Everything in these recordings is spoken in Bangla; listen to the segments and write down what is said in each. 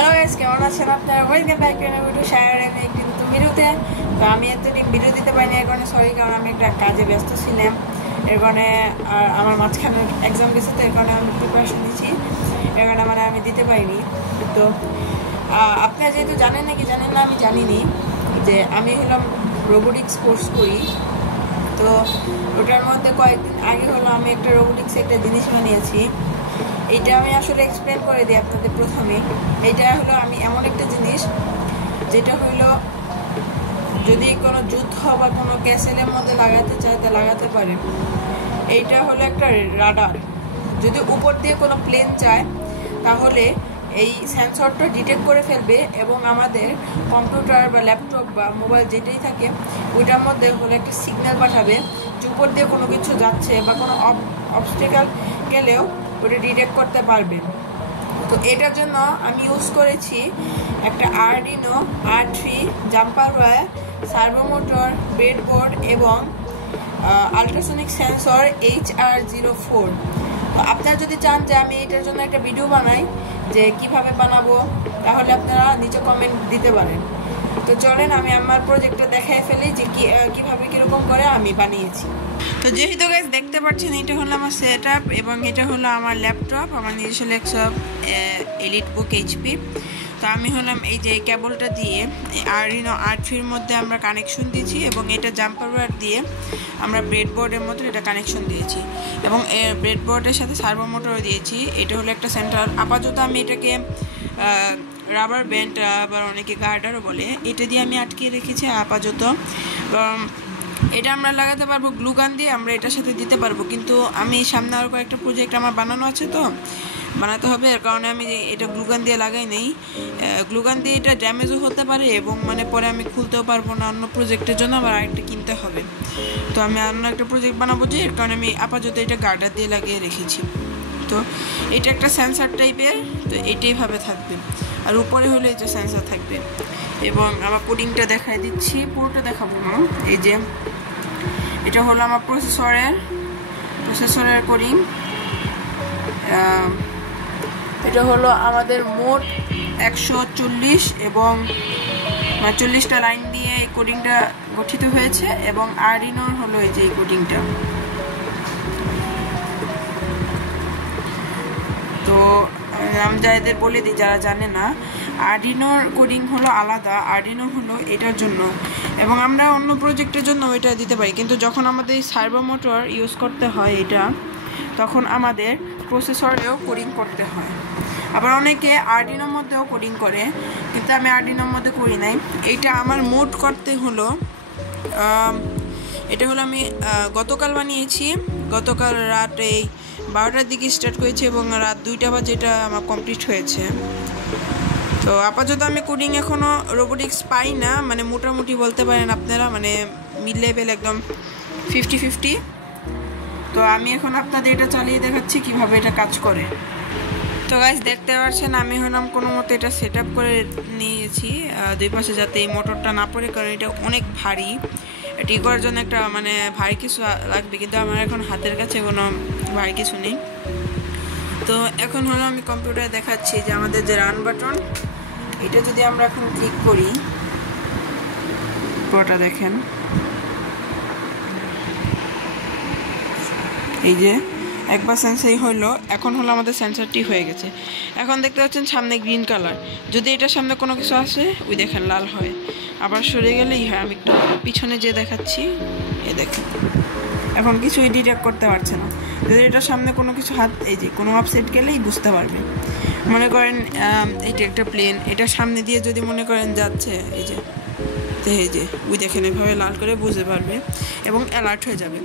হ্যালো গাইস, কেমন আছেন আপনারা? Welcome back to another video. Share আমি একটি নতুন ভিডিওতে। তো আমি এতদিন ভিডিও দিতে পারিনি, এর কারণে সরি, কারণ আমি একটা কাজে ব্যস্ত ছিলাম। এর কারণে আমার মাঝখানে এক্সাম গেছে, তো এর কারণে আমি প্রিপারেশন নিচ্ছি, এর কারণে মানে আমি দিতে পারিনি। তো আপনারা যেহেতু জানেন নাকি জানেন না আমি জানিনি যে আমি হলাম রোবোটিক্স কোর্স করি। তো ওটার মধ্যে কয়েকদিন আগে হলো আমি একটা রোবোটিক্স একটা জিনিস বানিয়েছি। এইটা আমি আসলে এক্সপ্লেন করে দিই আপনাদের প্রথমে। এইটা হলো আমি এমন একটা জিনিস যেটা হইলো যদি কোনো যুদ্ধ বা কোনো ক্যাসেলের মধ্যে লাগাতে চায় তা লাগাতে পারে। এইটা হলো একটা রাডার। যদি উপর দিয়ে কোনো প্লেন যায় তাহলে এই সেন্সরটা ডিটেক্ট করে ফেলবে এবং আমাদের কম্পিউটার বা ল্যাপটপ বা মোবাইল যেটাই থাকে ওইটার মধ্যে হলো একটা সিগন্যাল পাঠাবে যে উপর দিয়ে কোনো কিছু যাচ্ছে বা কোনো অবস্টেকল গেলেও ওটা ডিটেক্ট করতে পারবেন। তো এটার জন্য আমি ইউজ করেছি একটা Arduino R3 jumper wire, servomotor, breadboard এবং আল্ট্রাসনিক সেন্সর HR04। তো আপনারা যদি চান যে আমি এটার জন্য একটা ভিডিও বানাই যে কিভাবে বানাবো, তাহলে আপনারা নিচে কমেন্ট দিতে পারেন। তো চলেন আমি আমার প্রজেক্টটা দেখাই ফেলি যে কিভাবে কিরকম করে আমি বানিয়েছি। তো যেহেতু গাইস দেখতে পাচ্ছেন এটা হলো আমার সেট আপ এবং এটা হলো আমার ল্যাপটপ, আমার নিজস্ব ল্যাপটপ এলিটবুক HP। তো আমি হলাম এই যে কেবলটা দিয়ে আরডিনো R3-র মধ্যে আমরা কানেকশন দিয়েছি এবং এটা জাম্পার ওয়্যার দিয়ে আমরা ব্রেডবোর্ডের মধ্যে এটা কানেকশন দিয়েছি এবং ব্রেডবোর্ডের সাথে সার্ভো মোটরও দিয়েছি। এটা হলো একটা সেন্টার। আপাতত আমি এটাকে রাবার ব্যান্ড আবার অনেকে গার্ডারও বলে, এটা দিয়ে আমি আটকিয়ে রেখেছি আপাতত। এটা আমরা লাগাতে পারবো গ্লুগান দিয়ে, আমরা এটার সাথে দিতে পারবো, কিন্তু আমি সামনে আরও কয়েকটা প্রজেক্ট আমার বানানো আছে, তো বানাতে হবে, এর কারণে আমি এটা গ্লুগান দিয়ে লাগাই নেই। গ্লুগান দিয়ে এটা ড্যামেজও হতে পারে এবং মানে পরে আমি খুলতেও পারবো না, অন্য প্রজেক্টের জন্য আবার আরেকটা কিনতে হবে। তো আমি অন্য একটা প্রজেক্ট বানাবো যে, এর কারণে আমি আপাতত এটা গার্ডার দিয়ে লাগিয়ে রেখেছি। তো এটা একটা সেন্সার টাইপের, তো এইটাইভাবে থাকবে আর উপরে হলে এই যে সেন্সার থাকবে। এবং আমার কোডিংটা দেখাই দিচ্ছি, পুরোটা দেখাবো না। এই যে এটা হলো আমার প্রসেসরের কোডিং। এটা হলো আমাদের মোট 140 এবং 40টা লাইন দিয়ে এই কোডিংটা গঠিত হয়েছে এবং আরডিনোর হলো এই যে এই কোডিংটা। তো আমি যাদের বলে দিই যারা জানে না, আরডিনোর কোডিং হলো আলাদা, আরডিনো হলো এটার জন্য এবং আমরা অন্য প্রজেক্টের জন্য ওইটা দিতে পারি, কিন্তু যখন আমাদের সার্ভো মোটর ইউজ করতে হয় এটা, তখন আমাদের প্রসেসরেও কোডিং করতে হয়। আবার অনেকে আরডিনোর মধ্যেও কোডিং করে, কিন্তু আমি আরডিনোর মধ্যে করি নাই। এইটা আমার মোড করতে হলো, এটা হলো আমি গতকাল বানিয়েছি। গতকাল রাত এই 12টার দিকে স্টার্ট করেছি এবং রাত 2টা বাজে এটা আমার কমপ্লিট হয়েছে। তো আপাতত আমি কোডিং এখনও রোবোটিক্স পাই না, মানে মোটামুটি বলতে পারেন আপনারা, মানে মিড লেভেল একদম 50-50। তো আমি এখন আপনাদের এটা চালিয়ে দেখাচ্ছি কিভাবে এটা কাজ করে। তো গাইস দেখতে পাচ্ছেন আমি হলাম কোনো মতো এটা সেট আপ করে নিয়েছি দুই পাশে, যাতে এই মোটরটা না পড়ে, কারণ এটা অনেক ভারী। এটি করার জন্য একটা মানে ভারী কিছু লাগবে, কিন্তু আমার এখন হাতের কাছে কোনো ভারী কিছু নেই। তো এখন হলো আমি কম্পিউটারে দেখাচ্ছি যে আমাদের যে রান বাটন, এটা যদি আমরা এখন ক্লিক করি, পুরোটা দেখেন, এই যে একবার সেন্সারই হইলো, এখন হলো আমাদের সেন্সারটি হয়ে গেছে। এখন দেখতে পাচ্ছেন সামনে গ্রিন কালার, যদি এটার সামনে কোনো কিছু আসে ওই দেখেন লাল হয়, আবার সরে গেলেই হয়। আমি একটু পিছনে যে দেখাচ্ছি, এই দেখেন এখন কিছুই ডিটেক্ট করতে পারছে না। যদি এটার সামনে কোনো কিছু হাত, এই যে কোনো আপসেট গেলেই বুঝতে পারবে। মনে করেন এইটা একটা প্লেন, এটার সামনে দিয়ে যদি মনে করেন যাচ্ছে, এই যে ওই দেখেন এভাবে লাল করে বুঝতে পারবে এবং অ্যালার্ট হয়ে যাবে।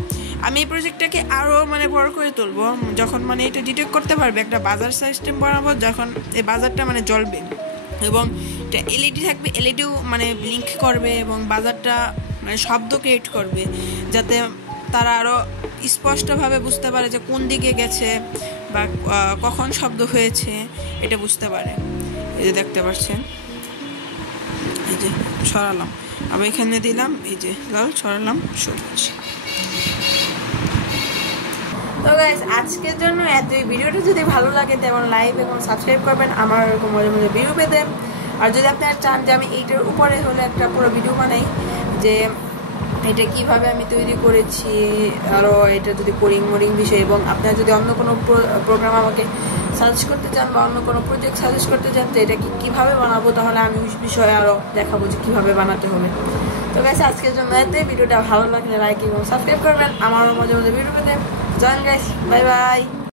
আমি এই প্রজেক্টটাকে আরও মানে বড় করে তুলবো, যখন মানে এটা ডিটেক্ট করতে পারবে, একটা বাজার সিস্টেম বানাবো, যখন এই বাজারটা মানে জ্বলবে এবং এটা এলইডি থাকবে, এলইডিও মানে ব্লিঙ্ক করবে এবং বাজারটা মানে শব্দ ক্রিয়েট করবে, যাতে তারা আরও স্পষ্টভাবে বুঝতে পারে যে কোন দিকে গেছে বা কখন শব্দ হয়েছে, এটা বুঝতে পারে। এই যে দেখতে পাচ্ছেন, এই যে সরালাম, আবার এখানে দিলাম, এই যে লাল, সরালাম, সবুজ। তো গাইস আজকের জন্য এতই। ভিডিওটা যদি ভালো লাগে তেমন লাইক এবং সাবস্ক্রাইব করবেন আমার এরকম মজা মজা ভিডিও পেতে। আর যদি আপনারা চান যে আমি এইটার উপরে হলে একটা পুরো ভিডিও বানাই যে এটা কিভাবে আমি তৈরি করেছি, আরও এটা যদি কোডিং মোডিং বিষয়, এবং আপনারা যদি অন্য কোনো প্রোগ্রাম আমাকে সাজেস্ট করতে চান বা অন্য কোনো প্রজেক্ট সাজেস্ট করতে চান তো এটা কীভাবে বানাবো, তাহলে আমি ওই বিষয়ে আরও দেখাবো যে কীভাবে বানাতে হবে। তো গাইস আজকের জন্য এতে। ভিডিওটা ভালো লাগলে লাইক এবং সাবস্ক্রাইব করবেন আমারও মজা মজা ভিডিও পেতে। Join guys, bye bye.